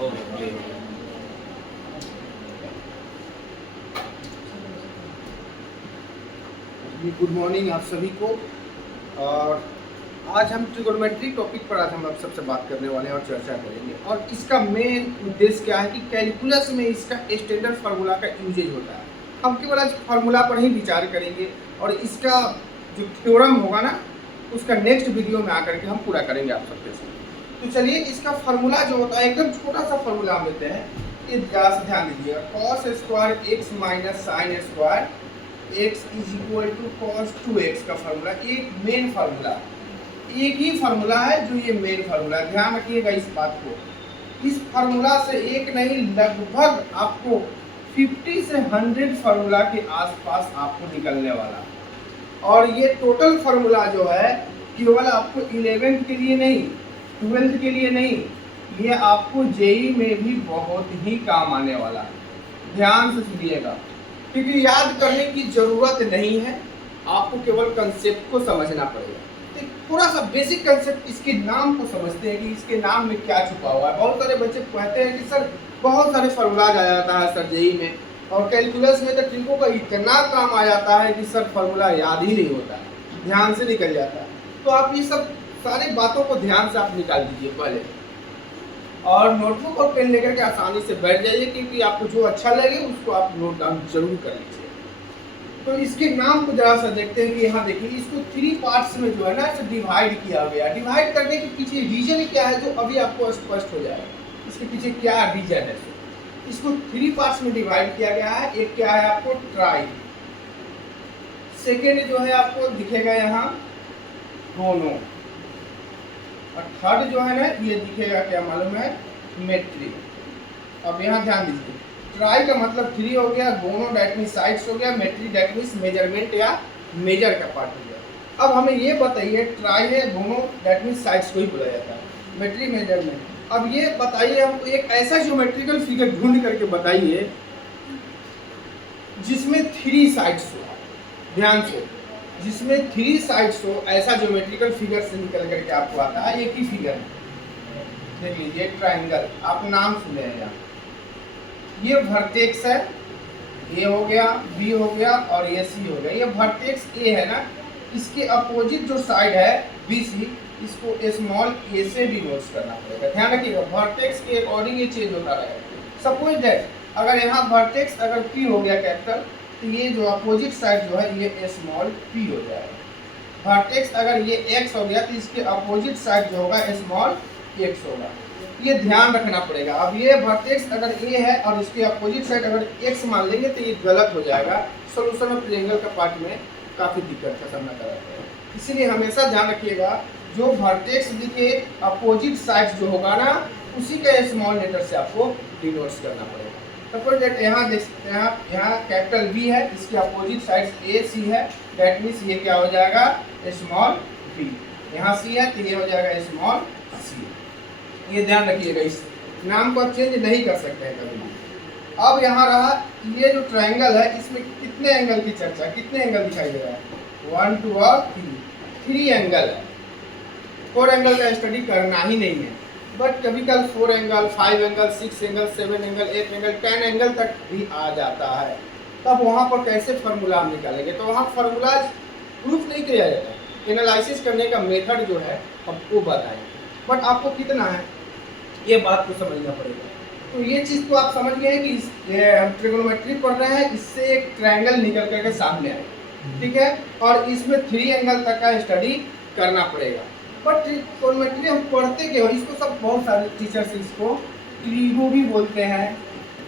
हो गया। Good morning आप सभी को। और आज हम ट्रिगोनोमेट्री टॉपिक पर आज हम आप सबसे बात करने वाले हैं और चर्चा करेंगे। और इसका मेन उद्देश्य क्या है कि कैलकुलस में इसका स्टैंडर्ड फार्मूला का यूजेज होता है। हम केवल आज फार्मूला पर ही विचार करेंगे और इसका जो थ्योरम होगा ना उसका नेक्स्ट वीडियो में आकर के हम पूरा करेंगे आप सबके साथ। तो चलिए इसका फार्मूला जो होता है एकदम छोटा सा फार्मूला हम लेते हैं। ये ध्यान दीजिएगा, cos square x minus sine square x is equal to cos 2x का फार्मूला। एक मेन फार्मूला, एक ही फार्मूला है जो ये मेन फार्मूला। ध्यान रखिएगा इस बात को। इस फार्मूला से एक नहीं लगभग आपको 50 से 100 फार्मूला के आसपास आपको निकलने वाला। और ये टोटल फार्मूला जो है केवल आपको 11th के लिए नहीं, 12th के लिए नहीं, ये आपको जेई में भी बहुत ही काम आने वाला है। ध्यान से सुनिएगा, क्योंकि याद करने की जरूरत नहीं है, आपको केवल कंसेप्ट को समझना पड़ेगा। तो थोड़ा सा बेसिक कंसेप्ट, इसके नाम को समझते हैं कि इसके नाम में क्या छुपा हुआ है। बहुत सारे बच्चे कहते हैं कि सर बहुत सारे फार्मूलाज आ जाता है सर जेई में, और कैलकुलस में तो ट्रिको का इतना काम आ जाता है कि सर फार्मूला याद ही नहीं होता है, ध्यान से निकल जाता है। तो आप ये सब सारी बातों को ध्यान से आप निकाल दीजिए पहले, और नोटबुक और पेन लेकर के आसानी से बैठ जाइए, क्योंकि आपको जो अच्छा लगे उसको आप नोट डाउन जरूर कर लीजिए। तो इसके नाम को जरा सा देखते हैं कि यहाँ देखिए इसको 3 पार्ट्स में जो है ना इसे डिवाइड किया गया। डिवाइड करने के पीछे रीजन क्या है जो अभी आपको स्पष्ट हो जाएगा, इसके पीछे क्या रीजन है। इसको 3 पार्ट्स में डिवाइड किया गया है। एक क्या है आपको ट्राई, सेकेंड जो है आपको दिखेगा यहाँ गोनो, और थर्ड जो है ना ये दिखेगा क्या मालूम है, मेट्रिक। अब यहाँ ध्यान दीजिए, ट्राई का मतलब 3 हो गया, गोनो डेट मीन्स साइड्स हो गया, मेट्रिक डेट मीन्स मेजरमेंट या मेजर का पार्ट हो गया। अब हमें ये बताइए, ट्राई है, गोनो डेट मीन्स साइड्स को ही बोला जाता है, मेट्रिक मेजरमेंट। अब ये बताइए हमको एक ऐसा ज्योमेट्रिकल फिगर ढूंढ करके बताइए जिसमें 3 साइड्स हो। ध्यान से, जिसमें 3 साइड्स हो, ऐसा ज्योमेट्रिकल फिगर से निकल करके आपको आता है। एक ही फिगर देख लीजिए, ट्रायंगल, आप नाम सुने हैं यहाँ। ये वर्टेक्स है, ए हो गया, बी हो गया और ये सी हो गया। ये वर्टेक्स ए है ना, इसके अपोजिट जो साइड है बी सी, इसको स्मॉल ए से डिनोट करना पड़ेगा। ध्यान रखिएगा, वर्टेक्स के अकॉर्डिंग ये चेंज होता रहेगा। सपोज दैट अगर यहाँ वर्टेक्स अगर पी हो गया कैपिटल, तो ये जो अपोजिट साइड जो है ये स्मॉल पी हो जाएगा। वर्टेक्स अगर ये एक्स हो गया तो इसके अपोजिट साइड जो होगा स्मॉल एक्स होगा। ये ध्यान रखना पड़ेगा। अब ये वर्टेक्स अगर ए है और इसके अपोजिट साइड अगर एक्स मान लेंगे तो ये गलत हो जाएगा। सोल्यूशन ऑफ ट्रायंगल का पार्ट में काफ़ी दिक्कत का सामना कर रहा है। इसीलिए हमेशा ध्यान रखिएगा, जो वर्टेक्स दिखे अपोजिट साइड जो होगा ना, उसी का स्मॉल लेटर से आपको डिनोट करना पड़ेगा। सपोज दैट यहाँ देख सकते हैं आप, यहाँ कैपिटल बी है, इसके अपोजिट साइड ए सी है, दैट मीन्स ये क्या हो जाएगा, स्मॉल बी। यहाँ सी है तो ये हो जाएगा स्मॉल सी। ये ध्यान रखिएगा, इस नाम को आप चेंज नहीं कर सकते हैं कभी भी। अब यहाँ रहा ये जो ट्रायंगल है, इसमें कितने एंगल की चर्चा, कितने एंगल दिखाई दे रहा है, 1 2 और 3 एंगल है। 4 एंगल का स्टडी करना ही नहीं है, बट कभी कल 4 angle, 5 angle, 6 angle, 7 angle, 8 angle, 10 angle तक भी आ जाता है। तब वहाँ पर कैसे फार्मूला हम निकालेंगे, तो वहाँ फार्मूला प्रूफ नहीं किया जाता, एनालिसिस करने का मेथड जो है आपको बताएं। बट आपको कितना है ये बात को समझना पड़ेगा। तो ये चीज़ तो आप समझ गए कि हम ट्रिगोनोमेट्री पढ़ रहे हैं, इससे एक ट्रायंगल निकल करके सामने आए, ठीक है, और इसमें 3 एंगल तक का स्टडी करना पड़ेगा। बट ट्रिगोनोमेट्री हम पढ़ते क्यों, इसको सब बहुत सारे टीचर्स इसको ट्रिगो भी बोलते हैं,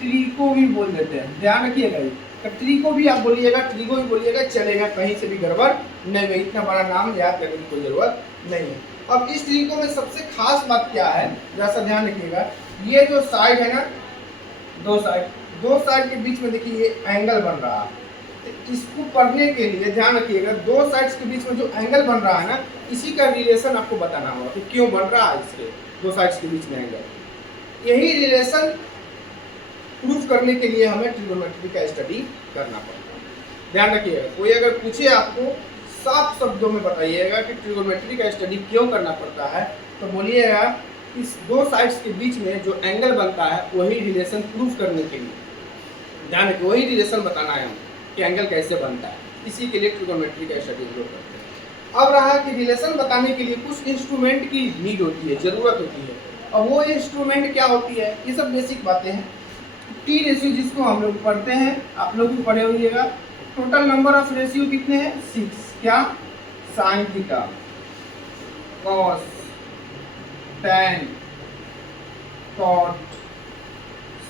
ट्रिको भी बोल देते हैं। ध्यान रखिएगा, तो ट्रिको भी आप बोलिएगा, ट्रिगो भी बोलिएगा, चलेगा, कहीं से भी गड़बड़ नहीं है। इतना बड़ा नाम याद करने की कोई ज़रूरत नहीं है। अब इस ट्रिको में सबसे खास बात क्या है, जैसा ध्यान रखिएगा, ये जो साइड है ना, दो साइड के बीच में देखिए ये एंगल बन रहा है। तो इसको पढ़ने के लिए ध्यान रखिएगा, 2 साइड्स के बीच में जो एंगल बन रहा है ना, इसी का रिलेशन आपको बताना होगा कि क्यों बन रहा है इसके 2 साइड्स के बीच में एंगल। यही रिलेशन प्रूफ करने के लिए हमें ट्रिगोनोमेट्री का स्टडी करना पड़ता है। ध्यान रखिएगा, कोई अगर पूछे आपको, साफ शब्दों में बताइएगा कि ट्रिगोनोमेट्री का स्टडी क्यों करना पड़ता है, तो बोलिएगा इस दो साइड्स के बीच में जो एंगल बनता है वही रिलेशन प्रूफ करने के लिए, ध्यान रखिए, वही रिलेशन बताना है हम कि एंगल कैसे बनता है, इसी के लिए ट्रिगोनोमेट्री का स्टडी हम लोग करते हैं। अब रहा कि रिलेशन बताने के लिए कुछ इंस्ट्रूमेंट की नीड होती है, ज़रूरत होती है, और वो इंस्ट्रूमेंट क्या होती है, ये सब बेसिक बातें हैं। टी रेशियो जिसको हम लोग पढ़ते हैं, आप लोग भी पढ़े होइएगा। टोटल नंबर ऑफ रेशियो कितने हैं, 6। क्या, sine theta, cos, tan, cot,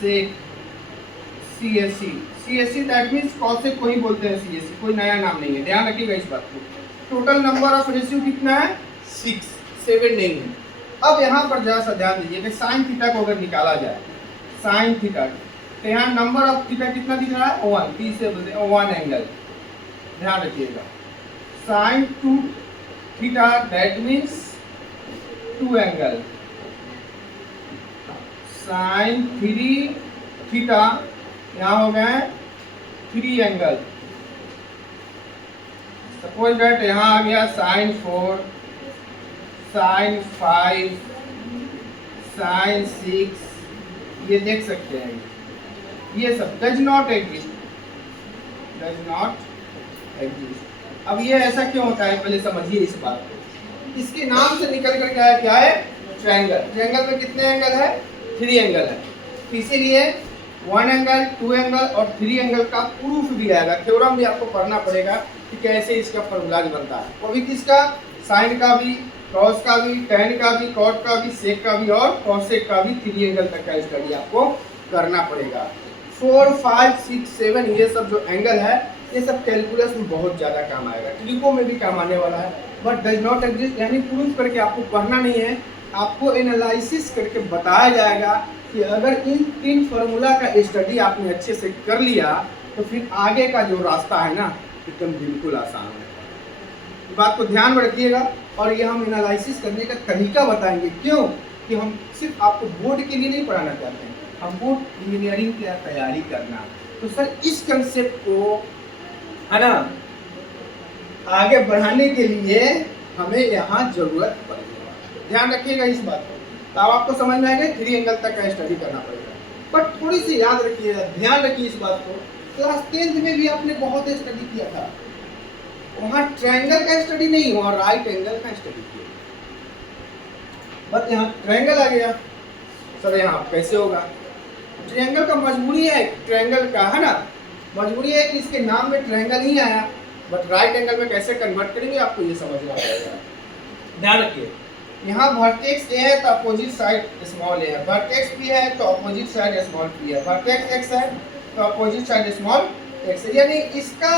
sec, CSC. CSC that means cosec को ही बोलते हैं सीएससी, कोई नया नाम नहीं है, ध्यान रखिएगा इस बात को। टोटल नंबर ऑफ रेशियो कितना है, 6, 7 नहीं है। अब यहाँ पर जरा सा ध्यान दीजिए कि साइन थीटा को अगर निकाला जाए, साइन थीटा, तो यहाँ नंबर ऑफ थीटा कितना दिख रहा है, 1, टी से बोलते हैं 1 एंगल, ध्यान रखिएगा। Sine 2 theta that means 2 angle, sine 3 theta यहाँ हो गए 3 एंगल। सपोज दैट यहाँ आ गया साइन 4, साइन 5, साइन 6, ये देख सकते हैं, ये सब does not exist, does not exist. अब ये ऐसा क्यों होता है, पहले समझिए इस बात को। इसके नाम से निकल कर क्या है, ट्रायंगल। ट्रायंगल में कितने एंगल है, 3 एंगल है, इसीलिए 1 एंगल, 2 एंगल और 3 एंगल का प्रूफ भी आएगा, थ्योरम भी आपको पढ़ना पड़ेगा कि कैसे इसका फॉर्मूला बनता है। वो भी किसका, साइन का भी, कॉस का भी, टैन का भी, कॉट का भी, सेक का भी और कॉसेक का भी 3 एंगल तक का स्टडी आपको करना पड़ेगा। 4, 5, 6, 7 ये सब जो एंगल है, ये सब कैलकुलस में बहुत ज़्यादा काम आएगा, ट्रिको में भी काम आने वाला है, बट डज नॉट एग्जिस्ट, यानी प्रूफ करके आपको पढ़ना नहीं है, आपको एनालिसिस करके बताया जाएगा कि अगर इन 3 फार्मूला का स्टडी आपने अच्छे से कर लिया तो फिर आगे का जो रास्ता है ना एकदम बिल्कुल आसान है। इस बात को ध्यान में रखिएगा, और ये हम एनालिसिस करने का तरीका बताएंगे, क्यों कि हम सिर्फ आपको बोर्ड के लिए नहीं पढ़ाना चाहते हैं, हम बोर्ड इंजीनियरिंग की तैयारी करना। तो सर इस कंसेप्ट को है ना आगे बढ़ाने के लिए हमें यहाँ जरूरत पड़ेगी, ध्यान रखिएगा इस बात को। तो अब आपको समझ में आएगा 3 एंगल तक का स्टडी करना पड़ेगा, बट थोड़ी सी याद रखिएगा, ध्यान रखिए इस बात को। क्लास 10th में भी आपने बहुत स्टडी किया था, वहाँ ट्रायंगल का स्टडी नहीं, वहाँ राइट एंगल का स्टडी किया, बट यहाँ ट्रायंगल आ गया। सर यहाँ कैसे होगा, ट्रायंगल का मजबूरी है, ट्रायंगल का है ना मजबूरी है कि इसके नाम में ट्रायंगल ही आया, बट राइट एंगल में कैसे कन्वर्ट करेंगे आपको ये समझना पड़ेगा। ध्यान रखिए, यहाँ वर्टेक्स ए है तो अपोजिट साइड स्मॉल ए है, वर्टेक्स बी है तो अपोजिट साइड स्मॉल बी है, वर्टेक्स एक्स है तो अपोजिट साइड स्मॉल एक्स है, यानी इसका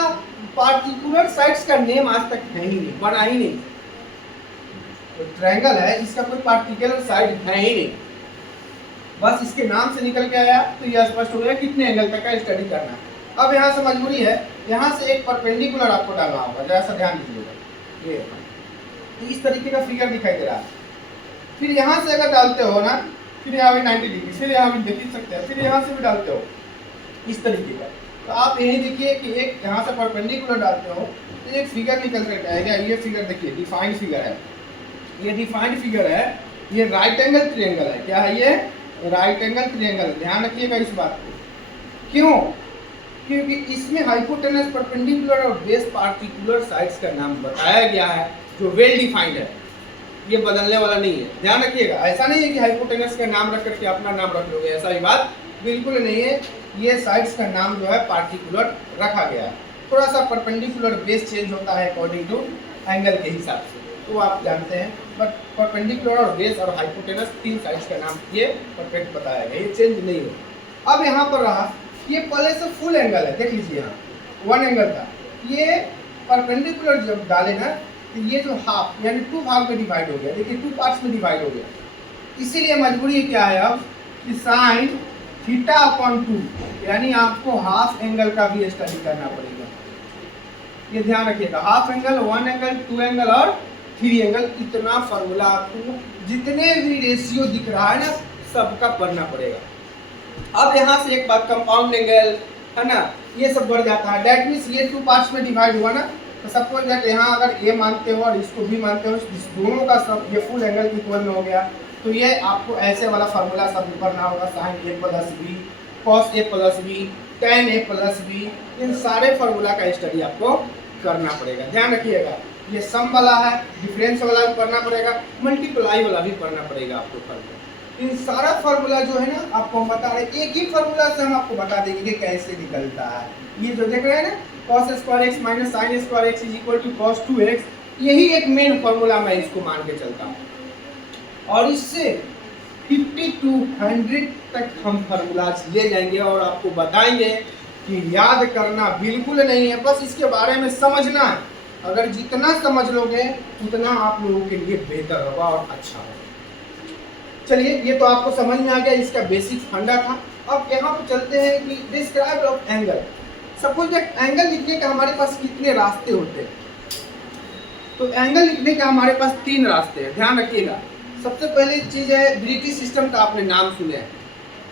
पार्टिकुलर साइड्स का नेम आज तक है ही नहीं, बना ही नहीं। तो ट्रायंगल है, इसका कोई पार्टिकुलर साइड है ही नहीं, बस इसके नाम से निकल के आया, तो यह स्पष्ट हो गया कितने एंगल तक का स्टडी करना है। अब यहाँ से मजबूरी है, यहाँ से एक परपेंडिकुलर आपको डालना होगा, जैसा ध्यान दीजिएगा, ये इस तरीके का फिगर दिखाई दे रहा है। फिर यहाँ से अगर डालते हो ना, फिर यहाँ भी 90 डिग्री, फिर यहाँ भी देख सकते हैं, फिर यहाँ से भी डालते हो इस तरीके का। तो आप यही देखिए कि एक यहाँ से परपेंडिकुलर डालते हो तो एक फिगर निकल कर आएगा। ये फिगर देखिए डिफाइंड फिगर है, ये डिफाइंड फिगर है, ये राइट एंगल ट्रायंगल है। क्या है ये, राइट एंगल ट्रायंगल। ध्यान रखिएगा इस बात को, क्यों, क्योंकि इसमें हाइपोटेनस, परपेंडिकुलर और बेस पार्टिकुलर साइड्स का नाम बताया गया है जो वेल डिफाइंड है, ये बदलने वाला नहीं है। ध्यान रखिएगा, ऐसा नहीं है कि हाइपोटेनस का नाम रख करके अपना नाम रख लोगे, ऐसा ही बात बिल्कुल नहीं है। ये साइड्स का नाम जो है पार्टिकुलर रखा गया है, थोड़ा सा परपेंडिकुलर बेस चेंज होता है अकॉर्डिंग टू एंगल के हिसाब से, तो आप जानते हैं, बट परपेंडिकुलर और बेस और हाइपोटेनस 3 साइड्स का नाम ये परफेक्ट बताया गया, ये चेंज नहीं हो। अब यहाँ पर रहा, ये पहले से फुल एंगल है, देख लीजिए यहाँ 1 एंगल था, ये परपेंडिकुलर जब डाले ना तो ये जो हाफ यानी 2 भाग में डिवाइड हो गया, देखिए 2 पार्ट्स में डिवाइड हो गया। इसीलिए मजबूरी क्या है अब कि साइन थीटा अपॉन 2, यानी आपको हाफ एंगल का भी स्टडी करना पड़ेगा। ये ध्यान रखिएगा, हाफ एंगल, 1 एंगल, 2 एंगल और 3 एंगल, इतना फॉर्मूला आपको जितने भी रेशियो दिख रहा है ना सबका पढ़ना पड़ेगा। अब यहाँ से एक बात, कंपाउंड एंगल है ना, ये सब बढ़ जाता है, दैट मीन्स ये 2 पार्ट्स में डिवाइड हुआ ना, तो सपोज दैट यहाँ अगर ये मानते हो और इसको भी मानते हो, इस दोनों का सब ये फुल एंगल इक्वल में हो गया, तो ये आपको ऐसे वाला फार्मूला सब करना होगा, sign A plus B, cos A plus B, ten A plus B, इन सारे फार्मूला का स्टडी आपको करना पड़ेगा। ध्यान रखिएगा, ये सम वाला है, डिफरेंस वाला भी पढ़ना पड़ेगा, मल्टीप्लाई वाला भी पढ़ना पड़ेगा आपको फार्मूला। इन सारा फार्मूला जो है ना आपको हम बता रहे हैं, एक ही फार्मूला से हम आपको बता देंगे कि कैसे निकलता है। ये जो देख रहे हैं ना, cos square x minus sine square x is equal to cos 2x, यही एक मेन फार्मूला मैं इसको मान के चलता हूँ। और इससे 50 to 100 तक हम फार्मूलाज ले जाएंगे और आपको बताएंगे कि याद करना बिल्कुल नहीं है, बस इसके बारे में समझना है। अगर जितना समझ लोगे उतना आप लोगों के लिए बेहतर होगा और अच्छा होगा। चलिए, ये तो आपको समझ में आ गया, इसका बेसिक फंडा था। अब यहाँ पे चलते हैं कि describe of angle. Suppose angle लिखने का हमारे पास कितने रास्ते होते हैं, तो एंगल लिखने का हमारे पास 3 रास्ते हैं। ध्यान रखिएगा, सबसे पहली चीज है ब्रिटिश सिस्टम का, आपने नाम सुने हैं।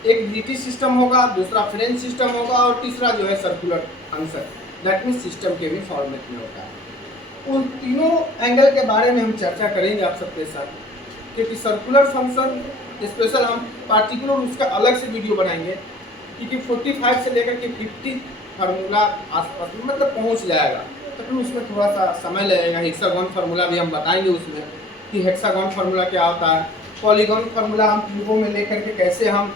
एक ब्रिटिश सिस्टम होगा, दूसरा फ्रेंच सिस्टम होगा और तीसरा जो है circular answer, that means system के भी फॉर्मेट में होता है। उन तीनों एंगल के बारे में हम चर्चा करेंगे आप सबके साथ, क्योंकि सर्कुलर फंक्शन स्पेशल हम पार्टिकुलर उसका अलग से वीडियो बनाएंगे, क्योंकि 45 से लेकर के 50 फार्मूला आसपास मतलब पहुंच जाएगा, तो फिर उसमें थोड़ा सा समय लगेगा। हेक्सागोन फार्मूला भी हम बताएंगे उसमें कि हेक्सागोन फार्मूला क्या होता है, पॉलीगॉन फार्मूला हम क्यूबों में लेकर के कैसे हम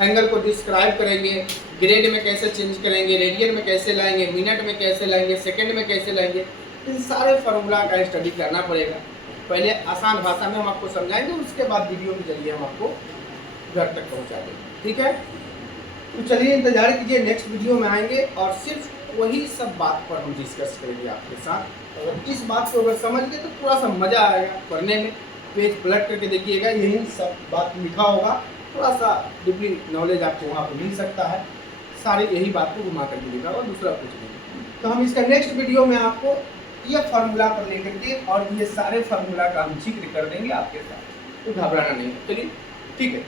एंगल को डिस्क्राइब करेंगे, ग्रेड में कैसे चेंज करेंगे, रेडियन में कैसे लाएंगे, मिनट में कैसे लाएंगे, सेकंड में कैसे लाएंगे, इन सारे फार्मूला का स्टडी करना पड़ेगा। पहले आसान भाषा में हम आपको समझाएंगे, उसके बाद वीडियो के जरिए हम आपको घर तक पहुंचा देंगे। ठीक है, तो चलिए इंतजार कीजिए, नेक्स्ट वीडियो में आएंगे और सिर्फ वही सब बात पर हम डिस्कस करेंगे आपके साथ। अगर इस बात को अगर समझ गए तो थोड़ा सा मज़ा आएगा पढ़ने में। पेज पलट करके देखिएगा, यही सब बात लिखा होगा, थोड़ा सा डीपली नॉलेज आपको वहाँ पर मिल सकता है। सारे यही बात को घुमा करके लिखा और दूसरा कुछ नहीं। तो हम इसका नेक्स्ट वीडियो में आपको ये फार्मूला पर लेकर के और ये सारे फार्मूला का हम जिक्र कर देंगे आपके साथ, तो घबराना नहीं। चलिए ठीक है।